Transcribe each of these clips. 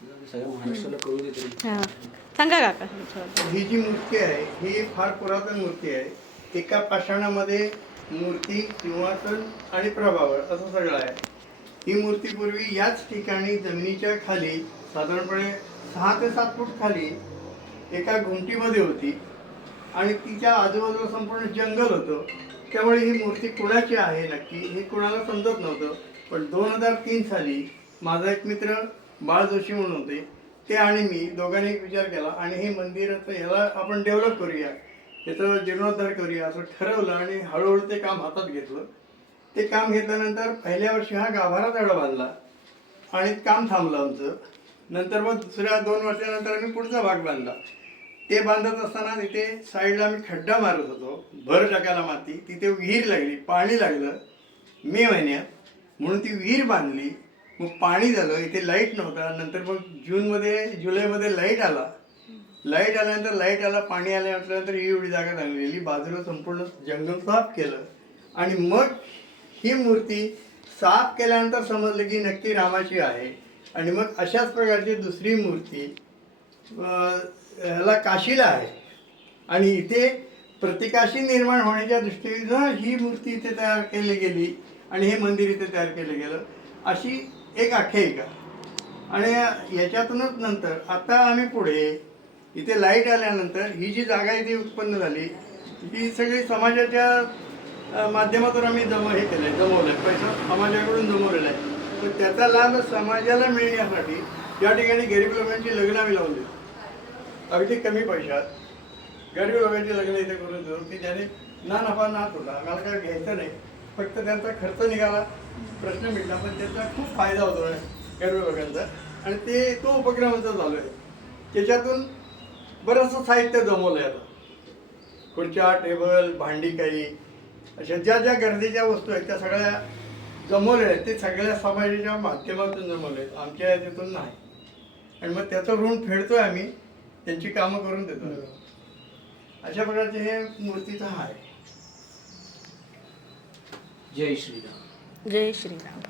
सगळ्या महाराष्ट्राला कळू दे तरी सांगा काका ही जी मूर्ती आहे ही फार पुरातन मूर्ती आहे. एका पाषाणामध्ये मूर्ती सिंहासन आणि प्रभावर असं सगळं आहे. ही मूर्ती पूर्वी याच ठिकाणी जमिनीच्या खाली साधारणपणे सहा ते सात फूट खाली एका घुमटीमध्ये होती. आणि तिच्या आजूबाजूला संपूर्ण जंगल होतं. त्यामुळे ही मूर्ती कुणाची आहे नक्की हे कुणाला समजत नव्हतं. पण दोन हजार तीन साली माझा एक मित्र बाळ जोशी म्हणून होते. ते आणि मी दोघांनी एक विचार केला आणि हे मंदिराचं ह्याला आपण डेव्हलप करूया. याचं जीर्णोद्धार करूया असं ठरवलं आणि हळूहळू ते काम हातात घेतलं. ते काम घेतल्यानंतर पहिल्या वर्षी हा गाभारा दडा बांधला आणि काम थांबलं आमचं. नंतर मग दुसऱ्या दोन वर्षानंतर आम्ही पुढचा भाग बांधला. ते बांधत असताना तिथे साईडला आम्ही खड्डा मारत होतो. भर टाकायला माती. तिथे विहीर लागली पाणी लागलं. मे महिन्यात. म्हणून ती विहीर बांधली. मग पाणी झालं इथे लाइट नव्हता. नंतर मग जूनमध्ये जुलैमध्ये लाइट आला. लाइट आल्यानंतर लाइट आला पाणी आल्यानंतर ही एवढी जागा चांगलेली. बाजूला संपूर्ण जंगल साफ केलं. आणि मग ही मूर्ती साफ केल्यानंतर समजलं की नक्की रामाची आहे. आणि मग अशाच प्रकारची दुसरी मूर्ती ह्याला काशीला आहे. आणि इथे प्रतिकाशी निर्माण होण्याच्या दृष्टीनं ही मूर्ती इथे तयार केली गेली. आणि हे मंदिर इथे तयार केलं गेलं. अशी एक आख्यायिका आणि याच्यातूनच नंतर आता आम्ही पुढे इथे लाइट आल्यानंतर ही जी जागा इथे उत्पन्न झाली ही सगळी समाजाच्या माध्यमातून आम्ही जम हे केलं जमवलं आहे पैसा समाजाकडून जमवलेला आहे. तर त्याचा लाभ समाजाला मिळण्यासाठी या ठिकाणी गरीब लोकांची लग्न आम्ही लावून अगदी कमी पैशात. गरीब लोकांची लग्न इथे करून देऊ की ज्याने ना नफा ना तोटा आम्हाला काय घ्यायचं नाही. फक्त त्यांचा खर्च निघाला प्रश्न मिटला पण त्याचा खूप फायदा होतो गरीब लोकांचा आणि ते तो उपक्रमाचा चालू आहे. त्याच्यातून बरंचसं साहित्य जमवलं आहे आता. खुर्च्या टेबल भांडी काही अशा ज्या ज्या गरजेच्या वस्तू आहेत त्या सगळ्या जमवल्या आहेत. ते सगळ्या समाजाच्या माध्यमातून जमवले आहेत. आमच्या याच्यातून नाही. आणि मग त्याचं ऋण फेडतोय आम्ही त्यांची कामं करून देतो अशा प्रकारचे हे मूर्तीचं आहे जय श्रीराम. जय श्रीराम.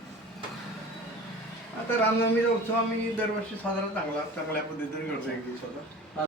आता रामनवमीचा उत्सव आम्ही दरवर्षी साजरा चांगला चांगल्या पद्धतीने करतो एक दिवसाचा